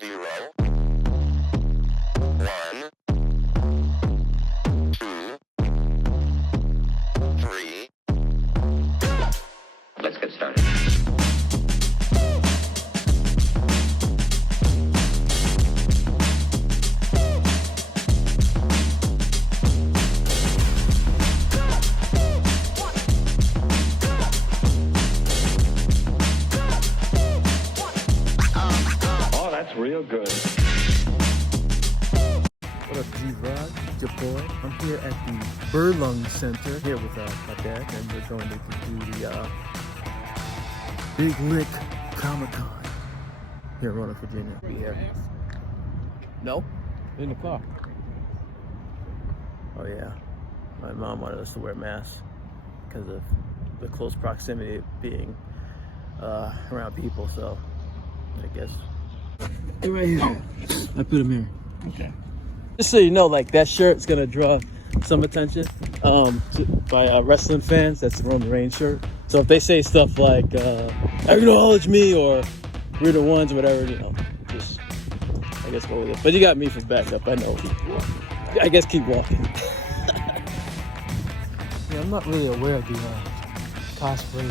0, 1, 2, 3. Let's get started. Oh, that's real good. What up, G-Rod? It's your boy. I'm here at the Burlung Center here with my dad, and we're going to do the Big Lick Comic-Con here in Roanoke, Virginia. Be here. No? In the car. Oh yeah. My mom wanted us to wear masks because of the close proximity of being around people, so I guess. Hey, right here. I put him here. Okay. Just so you know, like that shirt's gonna draw some attention by wrestling fans. That's the Roman Reigns shirt. So if they say stuff like "acknowledge me" or "we're the ones," whatever, you know, just I guess go with it. But you got me for backup. I know. I guess keep walking. Yeah, I'm not really aware of the cosplay,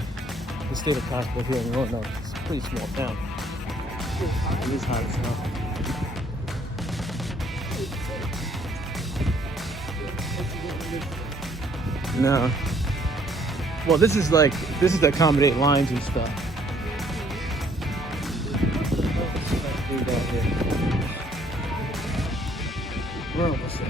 the state of cosplay here in Roanoke. It's a pretty small town. It is hot as hell. No. Well, this is to accommodate lines and stuff. Where was it?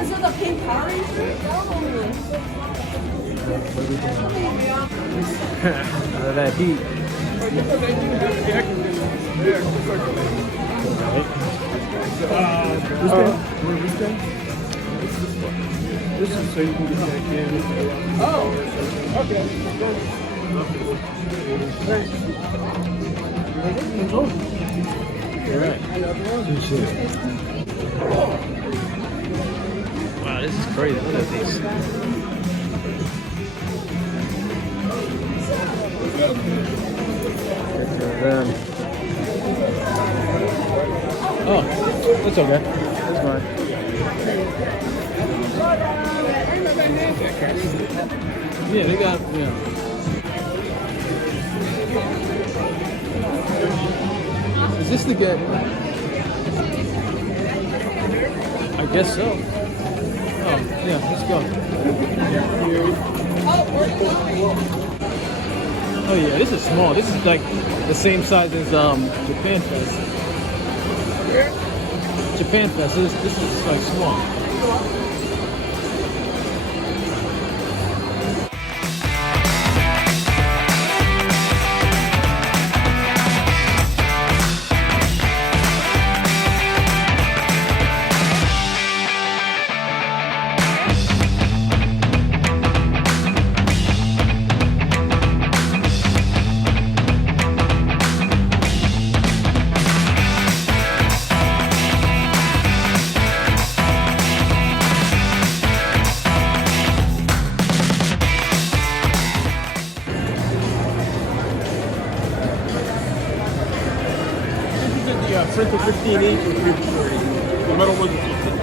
Is it the pink car? That heat. This is so you can get back in. Oh, okay. Wow, this is crazy. Look at these. Oh, that's okay. That's fine. Yeah, they got, yeah. Is this the get? I guess so. Oh, yeah, let's go. Oh yeah, this is small. This is like the same size as Japan Fest. Japan Fest. This is like small. Print to 15 each or 30. The metal ones are 15.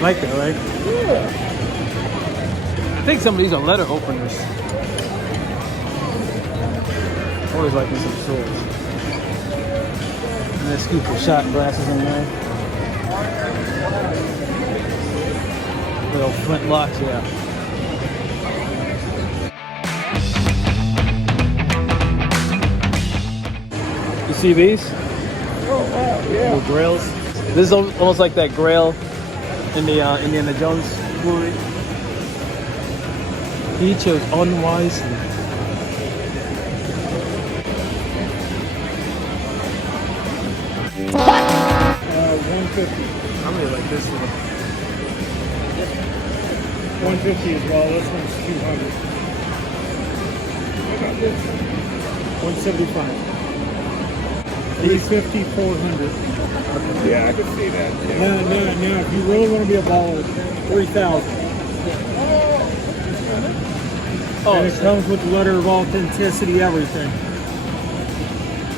Like that, right? Yeah. I think some of these are letter openers. Always like some swords. And there's scoop of shot glasses in there. Little flintlocks, yeah. You see these? Oh, wow, yeah. Little grails. This is almost like that grail in the Indiana Jones movie. He chose unwisely. 150. I'm gonna like this one. 150 as well. This one's 200. What about this? 175. 350, 400. Yeah, I can see that. Yeah. Now, if you really want to be a baller, 3,000. Oh, And it comes with the letter of authenticity, everything.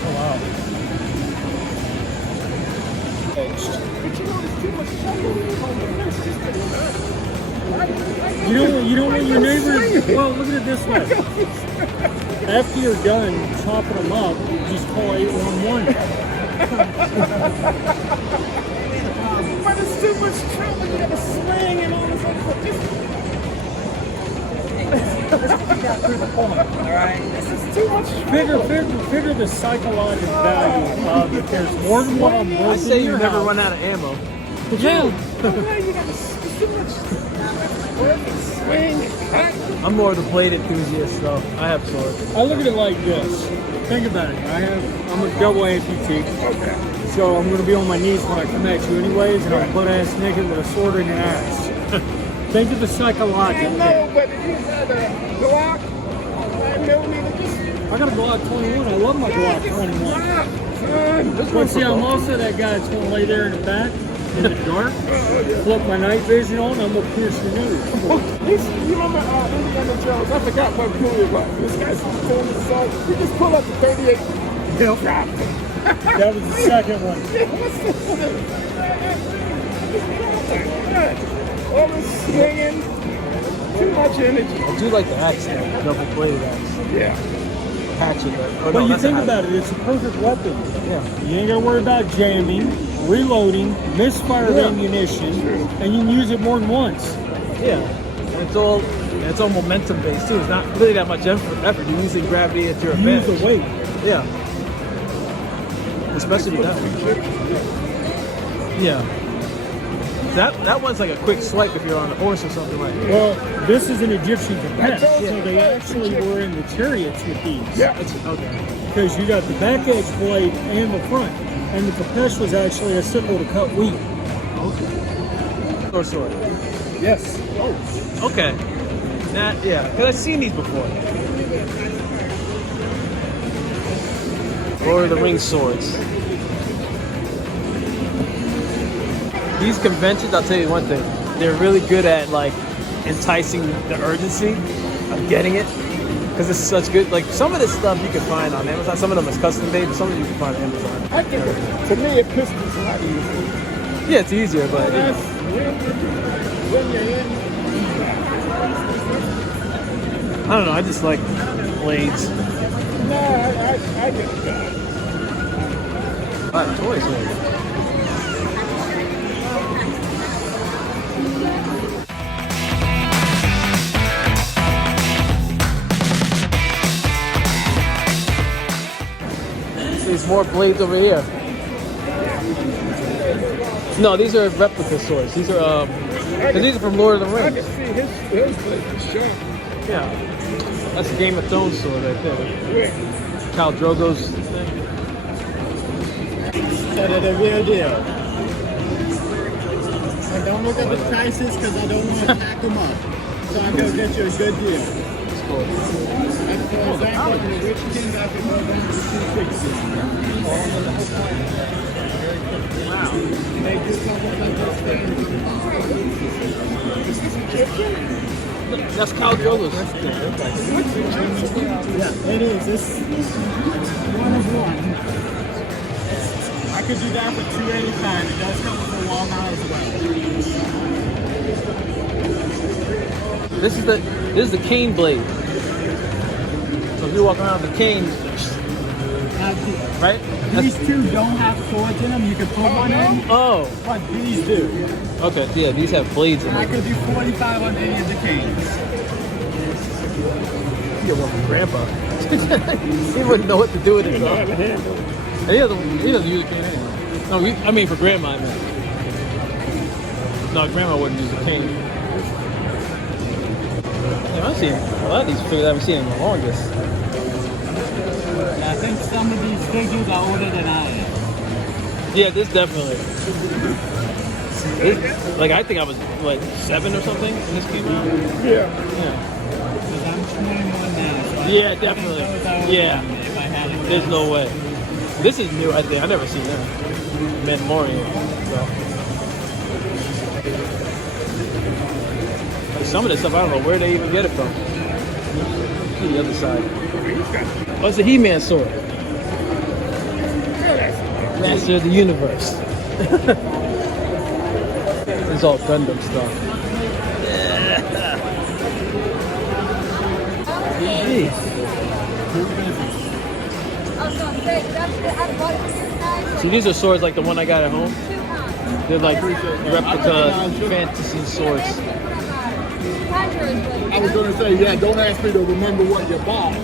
oh wow. You don't want your neighbors. Well, look at it this way. After you're done chopping them up, just call 811. But it's too much trouble. You gotta swing and all this other stuff. This is too much trouble. Figure the psychological value of if there's more than one of them. I say you never run out of ammo. Yeah. You gotta too much work and swing. I'm more of the blade enthusiast, so I have swords. I look at it like this. Think about it. I'm a double amputee. Okay. So I'm going to be on my knees when I come at you anyways, and I'm butt-ass naked with a sword in your ass. Think of the I psychological. know, but if you had a Glock, 9mm, just I got a Glock 21. I love my Glock 21. But see, I'm also that guy that's going to lay there in the back, in the dark, flip my night vision on, and I'm going to pierce your nose. You remember Indiana Jones? I forgot what movie it was. This guy's doing the song. He just pulled up the 38. Dropped it. That was the second one. All this swinging, too much energy. I do like the axe, though, double bladed axe. Yeah. Hatchet, But you think about it, it's a perfect weapon. Yeah. You ain't got to worry about jamming, reloading, misfire of ammunition, and you can use it more than once. Yeah. And it's all momentum based too. It's not really that much effort. You're using gravity at your Use advantage. the weight. Yeah. Especially with that one. Yeah. That one's like a quick swipe if you're on a horse or something like that. Well, this is an Egyptian Capesh, told you. so they actually were in the chariots with these. Yeah. Okay. Because you got the back edge blade and the front. And the Capesh was actually a sickle to cut wheat. Or sword. Yes. Oh. Okay. Yeah. Because I've seen these before. Lord of the Rings swords. These conventions, I'll tell you one thing, they're really good at like enticing the urgency of getting it. Because it's such good, like some of this stuff you can find on Amazon, some of them is custom made, but some of them you can find on Amazon. I think to me, a pistol's a lot easier. Yeah, it's easier, but Yes. When you're in, I don't know, I just like blades. no, I get that. A lot of toys here. There's more blades over here. No, these are replica swords. These are these are from Lord of the I Rings. can see his blade for sure. Yeah, that's a Game of Thrones sword right there. Quick. Khal Drogo's. So they're the real deal. And don't look at the prices because I don't want to pack them up. So I'm going to get you a good deal. Cool. Like for example, the Rich King I can move into 260. Wow. They do come with like this thing. That's Khal Drogo's. Yeah, it is. It's one of one. I could do that for $285. It does come with a Walmart as well. This is the cane blade. So if you walk around with a cane, right? These two don't have swords in them. You can put one in, Oh, but these do. okay. Yeah, these have blades in And I them. could do 45 on any of the canes. Get one from Grandpa. He wouldn't know what to do with it. Have a handle. And he doesn't use a cane anyway. No, I mean for Grandma, I meant. No, Grandma wouldn't use a cane. Yeah, I've seen a lot of these figures I haven't seen in the longest. I think some of these figures are older than I am. Yeah, this definitely. This, like I think I was like 7 or something when this came out. Yeah. Yeah. Because I'm 21 now. So Yeah, definitely. Yeah. If I had it. There's no way. This is new, I think. I've never seen that. Mandalorian. So. Like some of this stuff, I don't know where they even get it from. See the other side. Oh, it's a He-Man sword. Master of the Universe. It's all Gundam stuff. Jeez. See, these are swords like the one I got at home. They're like replica fantasy swords. I was gonna say, yeah, don't ask me to remember what you bought.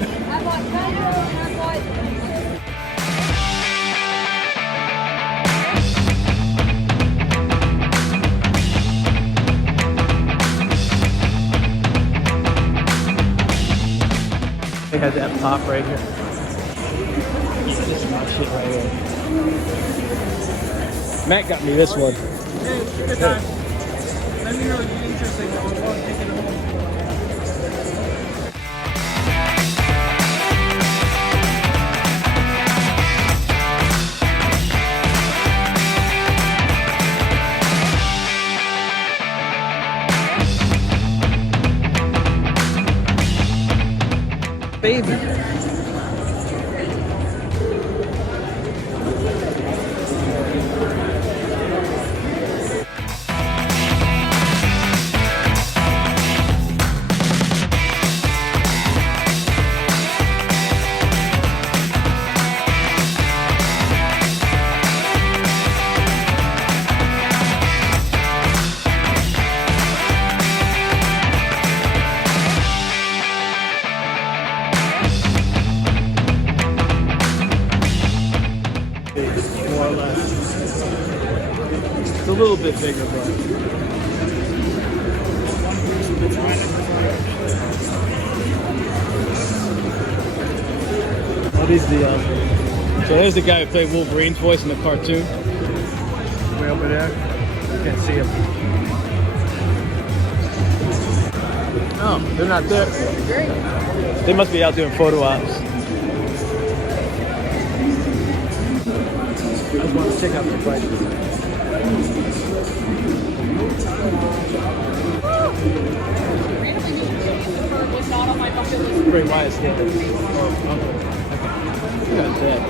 They got that pop right here. Yeah, this is my shit right here. Matt got me this one. Hey, good time. Let me know if you're interested. I'll go and take it home. Baby. More or less. It's a little bit bigger, but. Oh, these the so there's the guy who played Wolverine's voice in the cartoon. Way over there. You can't see him. Oh, they're not there. They must be out doing photo ops. I just want to check out the price. Was not on my bucket list. Bray Wyatt's there. Oh, okay. Look at that.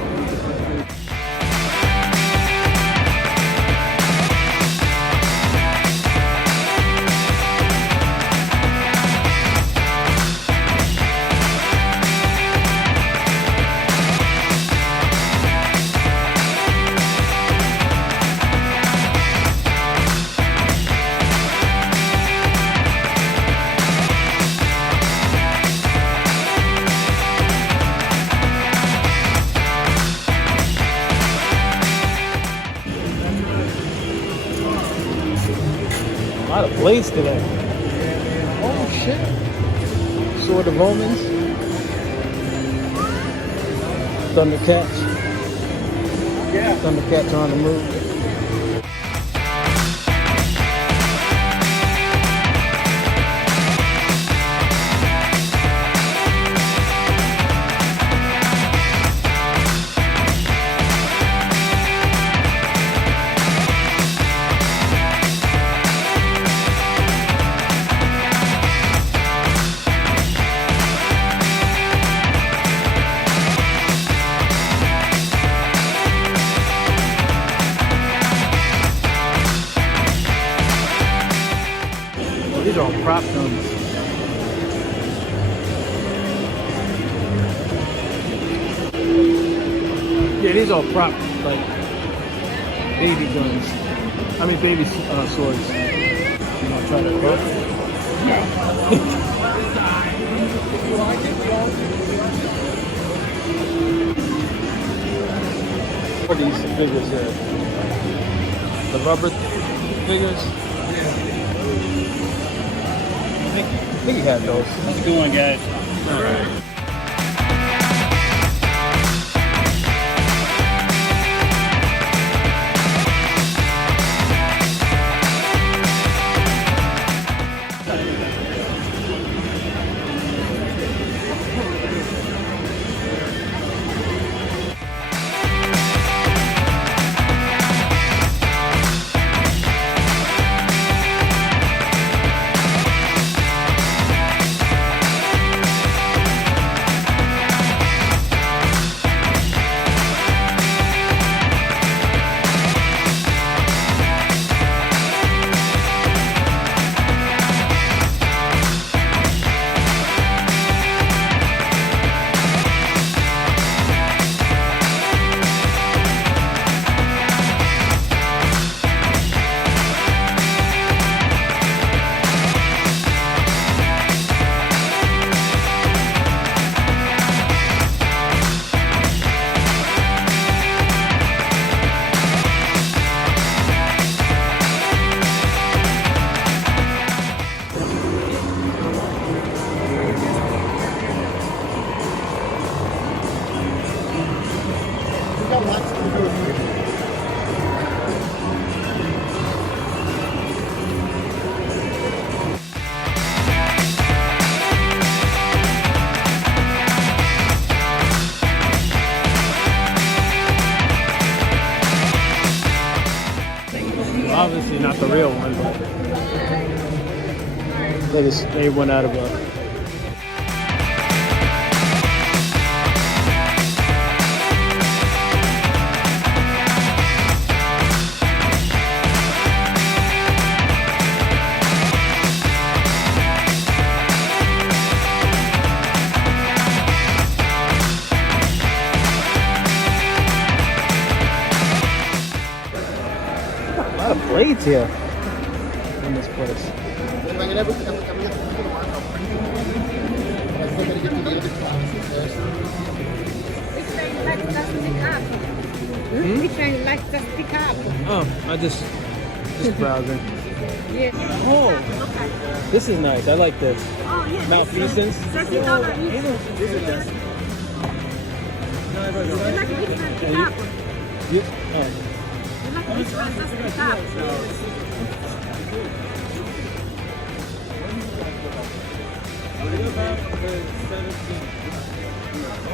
A lot of blades today. Oh shit. Sword of Romans. Thundercats. Yeah. Thundercats are on the move. These are all prop guns. Yeah, these are all prop, like, baby guns. I mean, baby swords. You want to try that prop? What are these figures here? The rubber figures? I think you had those. How's it going, guys? All right. got lots to do. Obviously not the real one, but they just made one out of a. A lot of blades here in this place. Which one you like to pick up? Oh, I just browsing. Yeah. Oh, this is nice. I like this. Oh, yeah. Malfeasance. $30 each. You like which one pick up? You, You like which one just pick up?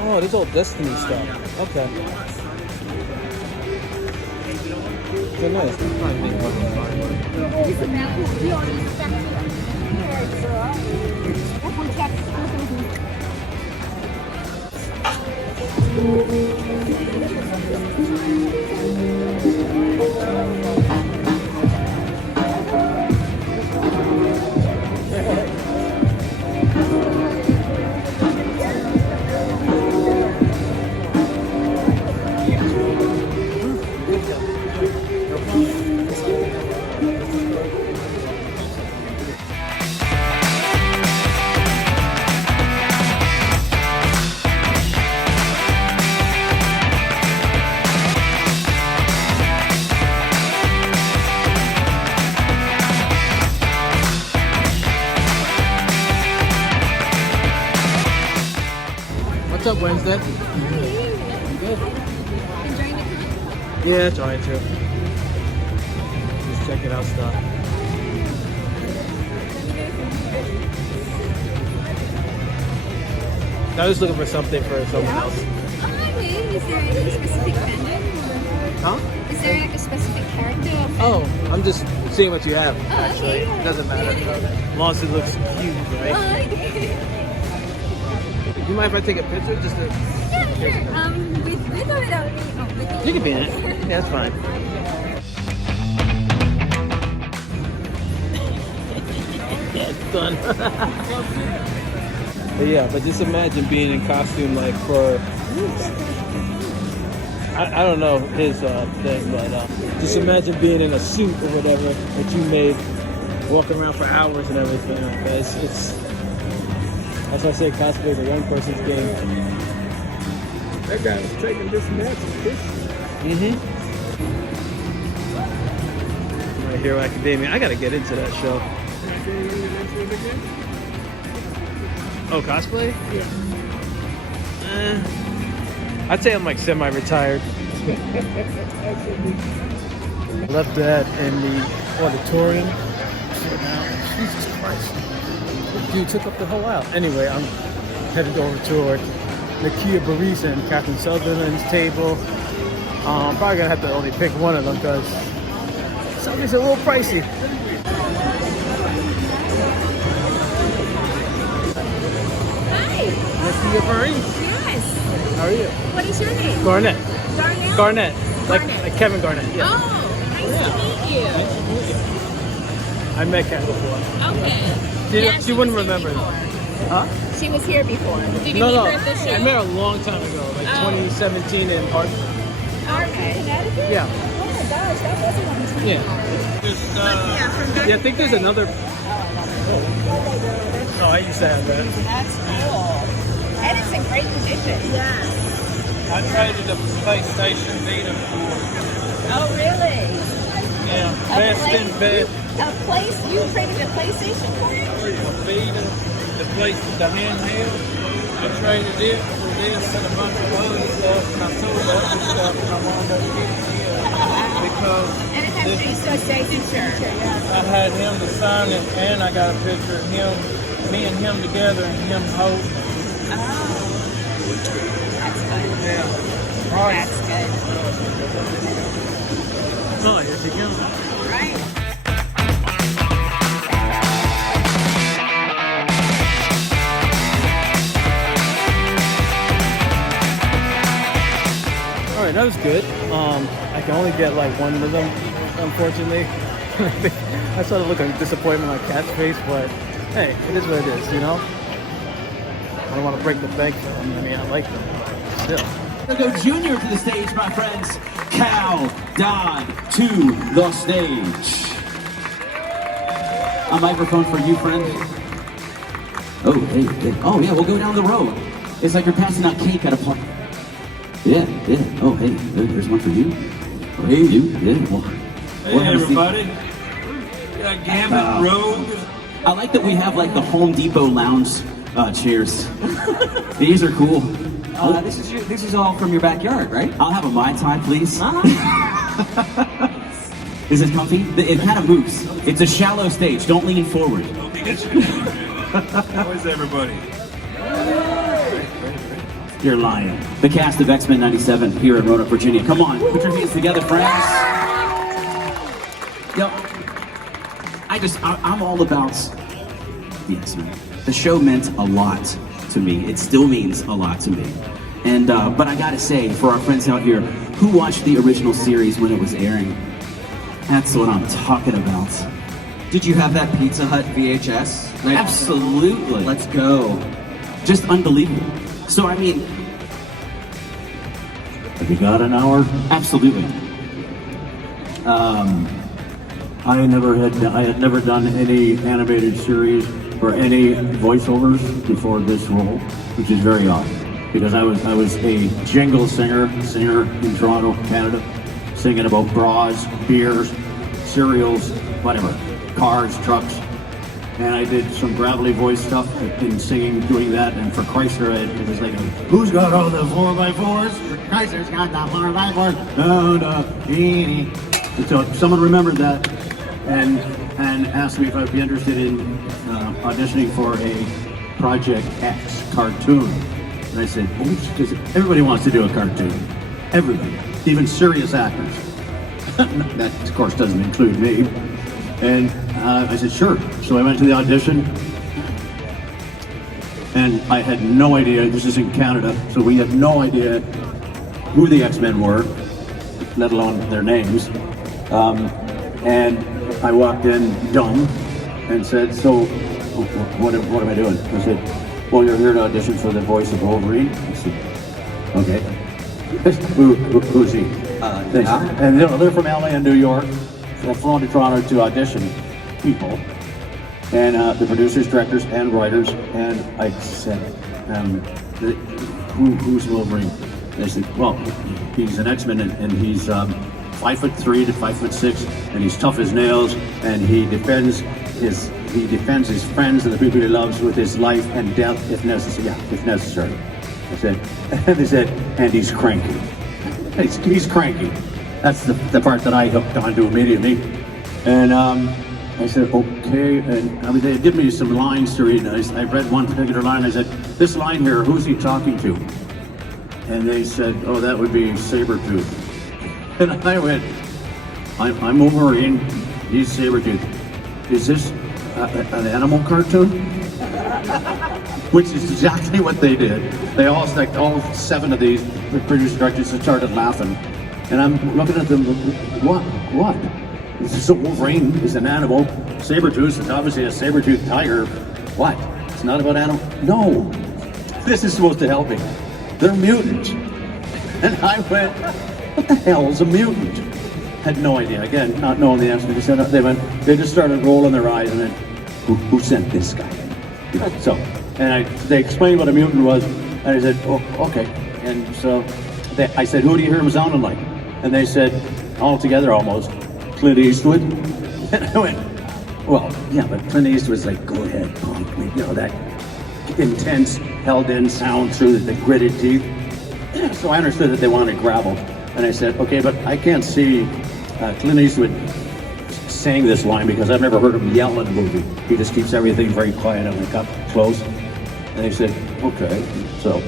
oh, this is all Destiny stuff. Okay. So nice. What's up, Wednesday? Good. Enjoying the con? Yeah, trying to. Just checking out stuff. I was looking for something for someone else. Oh, really? Is there any specific fandom? Huh? Is there like a specific character? Oh, I'm just seeing what you have, Oh, actually. okay. It doesn't matter. As long as it looks cute, right? Oh, okay. Do you mind if I take a picture? Just to... Yeah, sure. With or without me? Oh, with You can be in it. Yeah, that's fine. Yeah, it's done. But yeah, but just imagine being in costume like for I don't know his thing, but just imagine being in a suit or whatever that you made, walking around for hours and everything like that. It's that's why I say cosplay is a one person's game. That guy was taking this match and this. My Hero Academia. I gotta get into that show. Oh, cosplay? Yeah. I'd say I'm like semi-retired. I left that in the auditorium. Jesus Christ. Dude took up the whole aisle. Anyway, I'm headed over toward Nakia Barisa and Captain Sutherland's table. I'm probably gonna have to only pick one of them because something's a little pricey. Hi. Nakia Barisa. Yes. How are you? What is your name? Garnett. Darnell? Garnett. Garnett. Like Kevin Garnett. Yeah. Oh, nice to meet you. I met Kat before. Okay. Yeah, She wouldn't was here remember. before. Huh? She was here before. Did you No, meet no. her at the show? I met her a long time ago, like Oh. 2017 in Hartford. Okay. Connecticut? Yeah. Oh my gosh, that was a long time. Yeah. Yeah, I think there's another. Oh, I used to have that. That's cool. And it's in great condition. Yeah. I traded a PlayStation Vita for. Oh, really? Yeah, best in bed. You traded a PlayStation for it? A Vita, the handheld. I traded it for this and a bunch of other stuff, and I sold the other stuff, and I Jason's shirt. I had him to sign it, and I got a picture of him, me and him together, and him holding it. Oh, that's good. Yeah. Right. That's good. Oh, here's he goes. Right. All right, that was good. I can only get like one of them, unfortunately. I started looking at disappointment on Cat's face, but hey, it is what it is, you know? I don't want to break the bank for them. I mean, I like them, but still. We'll go Junior to the stage, my friends. Cal Dodd to the stage. A microphone for you, friend. Oh, hey. Oh, yeah, we'll go down the road. It's like you're passing out cake at a party. Yeah. Oh, hey, there's one for you. Oh, hey, you. Yeah. Well, Hey, everybody. Got Gambit, Rogue. I like that we have like the Home Depot lounge chairs. These are cool. This is all from your backyard, right? I'll have a Mai Tai, please. Is it comfy? It kind of moves. It's a shallow stage. Don't lean forward. Where's everybody? You're lying. The cast of X-Men 97 here in Roanoke, Virginia. Come on, put your hands together, friends. Yo, I'm all about the X-Men. The show meant a lot to me. It still means a lot to me. And but I gotta say, for our friends out here who watched the original series when it was airing, that's what I'm talking about. Did you have that Pizza Hut VHS? Absolutely. Let's go. Just unbelievable. So I mean, Have you got an hour? absolutely. I had never done any animated series or any voiceovers before this role, which is very odd because I was a jingle singer in Toronto, Canada, singing about bras, beers, cereals, whatever, cars, trucks, and I did some gravelly voice stuff in singing, doing that, and for Chrysler, it was like, who's got all the 4x4s? Chrysler's got the 4x4s. And so someone remembered that and asked me if I'd be interested in auditioning for a Project X cartoon. And I said, oh, because everybody wants to do a cartoon. Everybody, even serious actors. That, of course, doesn't include me. And I said, sure. So I went to the audition. And I had no idea, this is in Canada, so we had no idea who the X-Men were, let alone their names. And I walked in dumb and said, so what am I doing? I said, well, you're here to audition for the voice of Wolverine. I said, okay. Who's he? Yeah. And they're from LA and New York. They're flown to Toronto to audition people. And the producers, directors, and writers. And I said, who's Wolverine? They said, well, he's an X-Men and he's 5'3" to 5'6", and he's tough as nails, and he defends his friends and the people he loves with his life and death if necessary. Yeah, if necessary. I said, and they said, and he's cranky. He's cranky. That's the part that I hooked onto immediately. And I said, okay, and they give me some lines to read. I read one particular line. I said, this line here, who's he talking to? And they said, oh, that would be Sabretooth. And I went, I'm Wolverine, he's Sabretooth. Is this an animal cartoon? Which is exactly what they did. They all 7 of these producer directors started laughing. And I'm looking at them, what? So Wolverine is an animal. Sabretooth is obviously a saber-toothed tiger. What? It's not about animal? No. This is supposed to help me. They're mutants. And I went, what the hell is a mutant? Had no idea. Again, not knowing the answer. They just started rolling their eyes and then, who sent this guy? So, and they explained what a mutant was, and I said, oh, okay. And so I said, who do you hear him sounding like? And they said, all together almost, Clint Eastwood. And I went, well, yeah, but Clint Eastwood's like, go ahead, punk. You know, that intense, held-in sound through the gritted teeth. So I understood that they wanted gravel. And I said, okay, but I can't see Clint Eastwood saying this line because I've never heard him yell in a movie. He just keeps everything very quiet, and I got close. And they said, okay. So,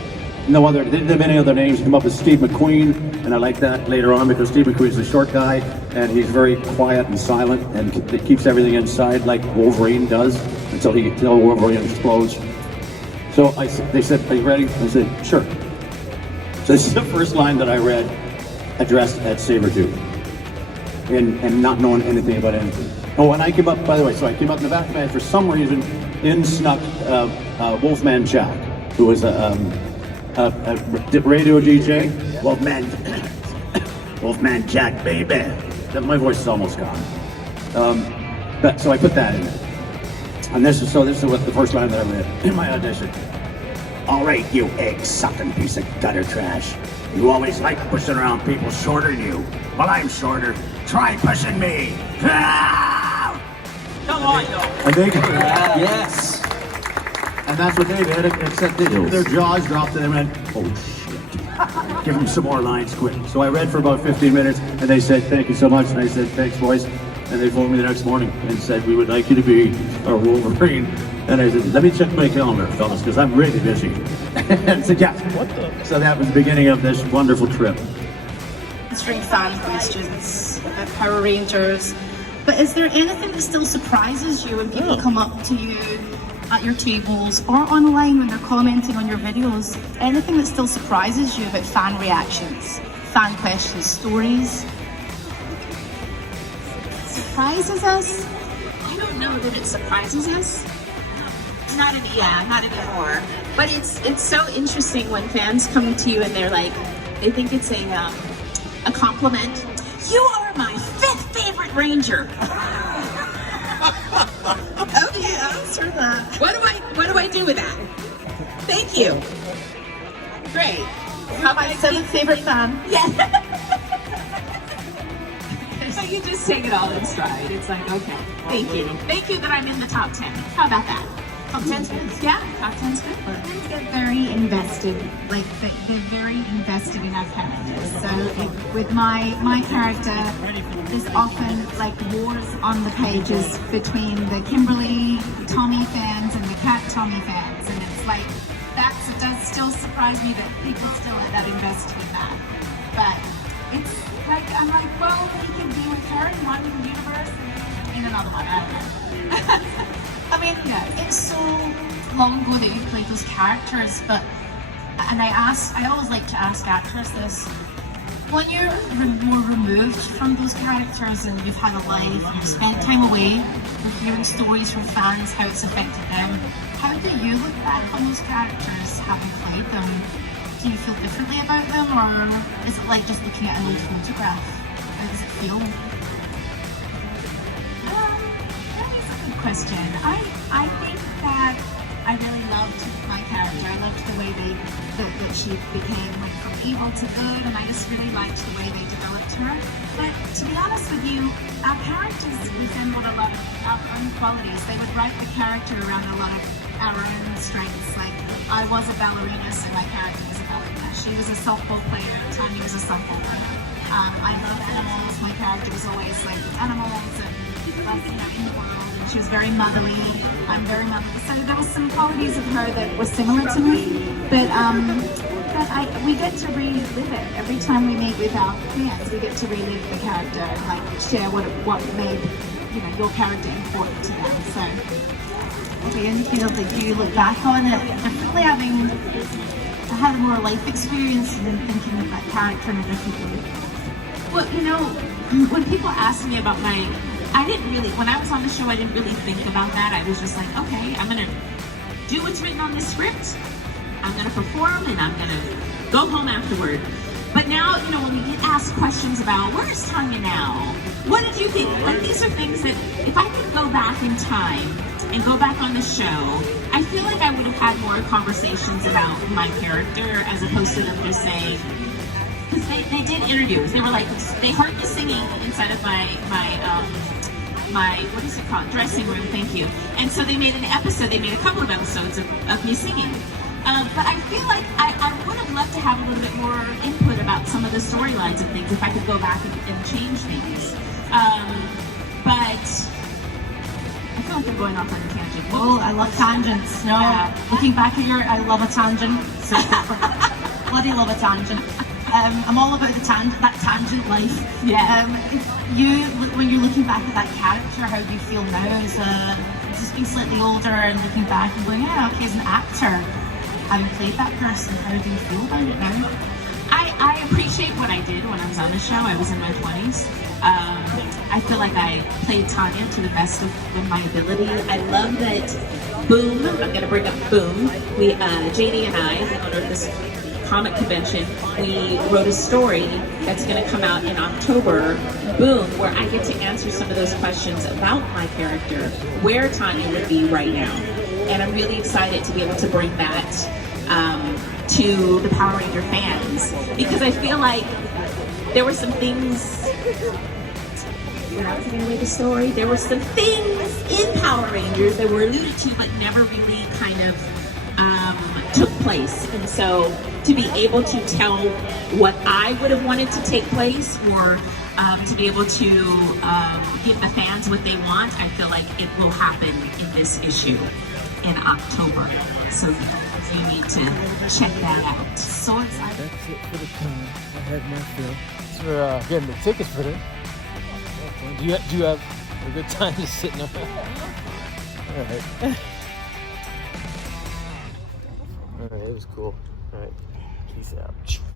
they didn't have any other names. Come up with Steve McQueen, and I like that later on because Steve McQueen's a short guy, and he's very quiet and silent, and keeps everything inside like Wolverine does until Wolverine explodes. So they said, are you ready? I said, sure. So this is the first line that I read addressed at Sabretooth, and not knowing anything about anything. Oh, and I came up, by the way, so I came up in the back man, for some reason, in snuck Wolfman Jack, who was a radio DJ. Wolfman Jack, baby. My voice is almost gone. So I put that in there. And this is what the first line that I read in my audition. All right, you egg-sucking piece of gutter trash. You always like pushing around people shorter than you. Well, I'm shorter. Try pushing me. Ah! Come on, though. And they Yes. And that's what they did, except their jaws dropped and they went, oh shit. Give them some more lines quick. So I read for about 15 minutes and they said, thank you so much. And I said, thanks, boys. And they phoned me the next morning and said, we would like you to be our Wolverine. And I said, let me check my calendar, fellas, because I'm really busy. And I said, yeah. What the? So that was the beginning of this wonderful trip. Answering fan questions about Power Rangers. But is there anything that still surprises you when people come up to you at your tables or online when they're commenting on your videos? Anything that still surprises you about fan reactions, fan questions, stories? Surprises us? I don't know that it surprises us. Not anymore. But it's so interesting when fans come to you and they're like, they think it's a compliment. You are my 5th favorite Ranger. Okay, answer that. What do I do with that? Thank you. Great. How my 7th favorite fan? Yeah. So you just take it all in stride. It's like, okay, thank you. Thank you that I'm in the top 10. How about that? Top 10's good? Yeah, top 10's good. Fans get very invested, like they're very invested in our characters. So with my character, there's often like wars on the pages between the Kimberly Tommy fans and the Cat Tommy fans, and it's like it does still surprise me that people still are that invested in that. But it's like I'm like, well, he can be with her in one universe and in another one. I don't know. I mean, it's so long ago that you played those characters, and I always like to ask actors this: when you're more removed from those characters and you've had a life, you've spent time away, you're hearing stories from fans, how it's affected them, how do you look back on those characters having played them? Do you feel differently about them, or is it like just looking at an old photograph? How does it feel? Question. I think that I really loved my character. I loved the way that she went from evil to good, and I just really liked the way they developed her. But to be honest with you, our characters resembled a lot of our own qualities. They would write the character around a lot of our own strengths. Like I was a ballerina, so my character was a ballerina. She was a softball player, Tanya was a softball player. I love animals. My character was always like animals and in the world. She was very motherly. I'm very motherly. So there was some qualities of her that were similar to me, but we get to relive it every time we meet with our fans. We get to relive the character and like share what made your character important to them. So anything else that you look back on it differently, having had more life experience and thinking of that character in a different way? Well, when people ask me about when I was on the show, I didn't really think about that. I was just like, okay, I'm gonna do what's written on the script, I'm gonna perform, and I'm gonna go home afterward. But now, when we get asked questions about, where's Tanya now? What did you think? Like, these are things that, if I could go back in time and go back on the show, I feel like I would have had more conversations about my character as opposed to them just saying, because they did interviews. They were like, they heard me singing inside of my what is it called? Dressing room, thank you. And so they made a couple of episodes of me singing. But I feel like I would have loved to have a little bit more input about some of the storylines and things if I could go back and change things. But I feel like I'm going off on a tangent. Oh, I love tangents. No, looking back at I love a tangent. So bloody love a tangent. I'm all about that tangent life. Yeah. When you're looking back at that character, how do you feel now as just being slightly older and looking back and going, yeah, okay, as an actor, having played that person, how do you feel about it now? I appreciate what I did when I was on the show. I was in my 20s. I feel like I played Tanya to the best of my ability. I love that Boom, I'm going to bring up Boom. JD and I, the owner of this comic convention, we wrote a story that's going to come out in October, Boom, where I get to answer some of those questions about my character, where Tanya would be right now. And I'm really excited to be able to bring that to the Power Ranger fans, because I feel like there were some things, without giving away the story, there were some things in Power Rangers that were alluded to but never really kind of took place. And so to be able to tell what I would have wanted to take place, or to be able to give the fans what they want, I feel like it will happen in this issue in October. So you need to check that out. So excited. That's it for the time. I had my fill. Thanks for getting the tickets for this. Do you have a good time just sitting up? Alright. Alright, it was cool. Alright. Peace out.